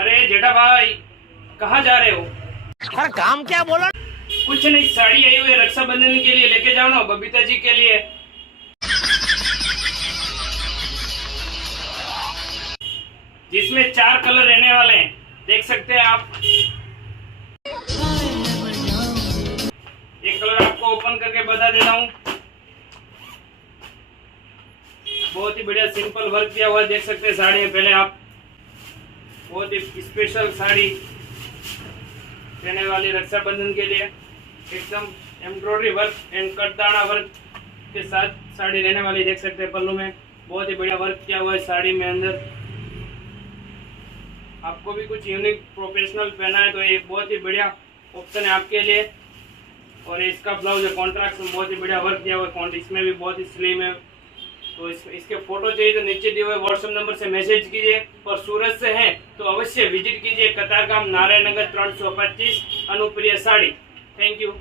अरे जेठा भाई, कहाँ जा रहे हो? हर काम क्या बोला। कुछ नहीं, साड़ी आई हुई है रक्षाबंधन के लिए, लेके जाओ ना बबीता जी के लिए। जिसमें 4 कलर रहने वाले हैं, देख सकते हैं आप। एक कलर आपको ओपन करके बता देता हूँ। बहुत ही बढ़िया सिंपल वर्क किया हुआ है, देख सकते हैं साड़ी में। पहले आप बहुत ही स्पेशल साड़ी रहने वाली रक्षाबंधन के लिए, एकदम एम्ब्रॉयडरी वर्क एंड कटदाना वर्क के साथ साड़ी रहने वाली, देख सकते हैं। पल्लू में बहुत ही बढ़िया वर्क किया हुआ है साड़ी में। अंदर आपको भी कुछ यूनिक प्रोफेशनल पहना है तो ये बहुत ही बढ़िया ऑप्शन है आपके लिए। और इसका ब्लाउज है कॉन्ट्रास्ट में, बहुत ही बढ़िया वर्क किया हुआ है। इसमें भी बहुत ही स्लिम है। तो इसके फोटो चाहिए तो नीचे दिए हुए व्हाट्सएप नंबर से मैसेज कीजिए। और सूरत से हैं तो अवश्य विजिट कीजिए, कतारगाम नारायण नगर 325 अनुप्रिया साड़ी। Thank you.